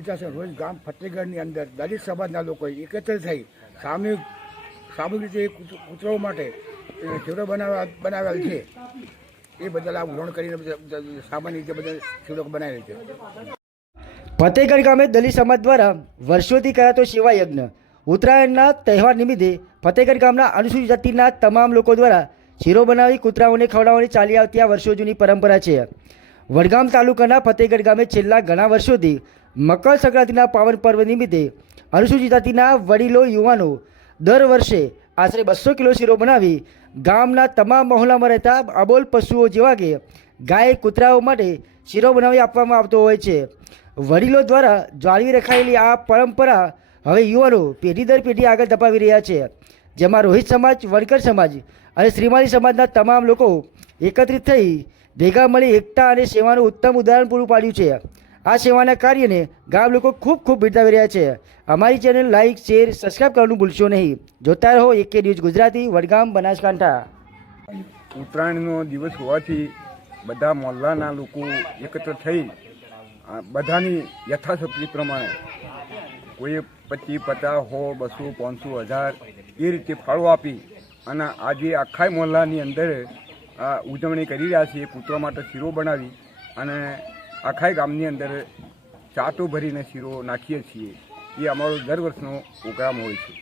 વિચાર છે રોજ ગામ ફતેહગઢની અંદર દલિત સમાજના લોકો એકત્ર થઈ સામૂહિક રીતે કૂતરાઓ માટે શિબિરો બનાવેલ છે. એ બદલ આ ઉદાહરણ કરીને સામાન્ય રીતે બધા શિબિરો બનાવેલ છે. ફતેહગઢ ગામે દલિત સમાજ દ્વારા વર્ષોથી કરાતો સેવા યજ્ઞ. ઉત્તરાયણના તહેવાર નિમિત્તે ફતેહગઢ ગામના અનુસૂચિત જાતિના તમામ લોકો દ્વારા શીરો બનાવી કૂતરાઓને ખવડાવવાની ચાલી આવતી આ વર્ષો જૂની પરંપરા છે. વડગામ તાલુકાના ફતેહગઢ ગામે છેલ્લા ઘણા વર્ષોથી મકર સંક્રાંતિના પાવન પર્વ નિમિત્તે અનુસૂચિત જાતિના વડીલો યુવાનો દર વર્ષે આશરે 200 કિલો શીરો બનાવી ગામના તમામ મહોલ્લામાં રહેતા અબોલ પશુઓ જેવા કે ગાય કૂતરાઓ માટે શીરો બનાવી આપવામાં આવતો હોય છે. વડીલો દ્વારા જાળવી રખાયેલી આ પરંપરા હવે યુવાનો પેઢી દર પેઢી આગળ ધપાવી રહ્યા છે, જેમાં રોહિત સમાજ, વણકર સમાજ અને શ્રીમાળી સમાજના તમામ લોકો એકત્રિત થઈ ભેગા મળી એકતા અને સેવાનું ઉત્તમ ઉદાહરણ પૂરું પાડ્યું છે. આ સેવાના કાર્યને ગામ લોકો ખૂબ ખૂબ બિરદાવી રહ્યા છે. અમારી ચેનલ લાઇક, શેર, સબસ્ક્રાઈબ કરવાનું ભૂલશો નહીં. જોતા રહો AK ન્યૂઝ ગુજરાતી, વડગામ, બનાસકાંઠા. ઉત્તરાયણનો દિવસ હોવાથી બધા મોહલ્લાના લોકો એકત્ર થઈ બધાની યથાશક્તિ પ્રમાણે કોઈ 25, 50, 100, 200, 500, 1000 એ રીતે ફાળો આપી અને આજે આખા મોહલ્લાની અંદર ઉજવણી કરી રહ્યા છીએ. કૂતરા માટે શીરો બનાવી અને આખા ગામની અંદર ચાટો ભરીને શીરો નાખીએ છીએ. એ અમારો દર વર્ષનો પ્રોગ્રામ હોય છે.